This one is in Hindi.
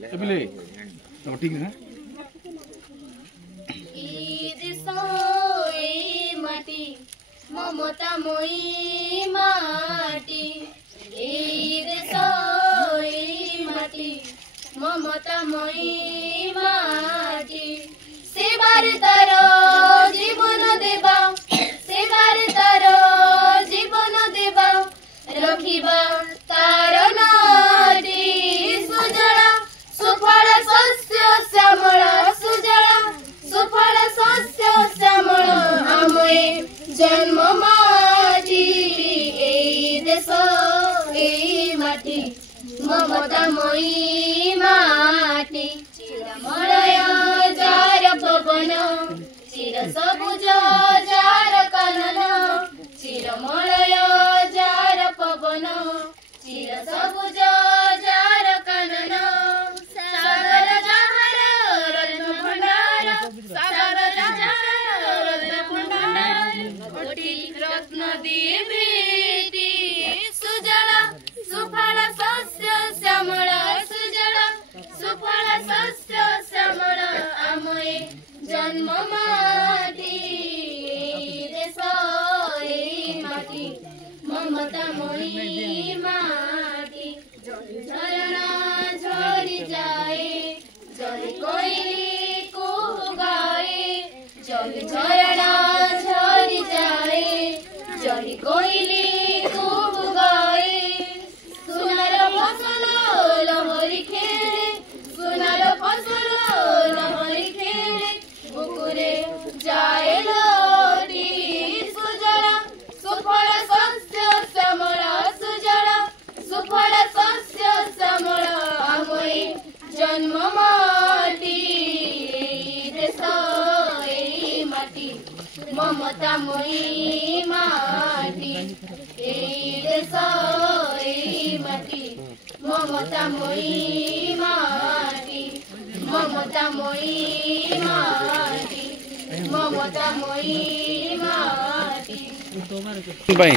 चले तो ठीक है ना माटी ममता मोई माटी माटी ममता मोई माटी सेवार तार जीवन देवा सेवार तार जीवन देवा रखिबा तार नाटी सुजला सुफल शस्य श्यामल सुजला सुफल शस्य श्यामल आमये जन्म माटी ए देश ए माटी ममता मोई माटी चिरमलय जार पवन चिर सबुज जार कानन चिरमलय जार पवन चिर सबुज जार कानन सागर जहार रत्न भंडार सागर जहार रत्न भंडार कोटि रत्न देवेटी सुजला सुफल शस्य श्यामल सुजला सुफल शस्य श्यामल आमये जन्म माटी देश ए माटी ममता मोई माटी झरना झरी जाए जल कोइली को गाए जल झरना झरी जाए जल कोइली को गाए सुनार फसल लहरी खेले सुनार फसल लहरी खेले बुकुरे जाए लोटी सुजला सुफल शस्य श्यामल सुजला सुफल शस्य श्यामल आमये जन्म माटी देश ए माटी ममता मोई माटी ए देश ए माटी ममता मोई माटी ममता मोई माटी ममता मोई माटी भाई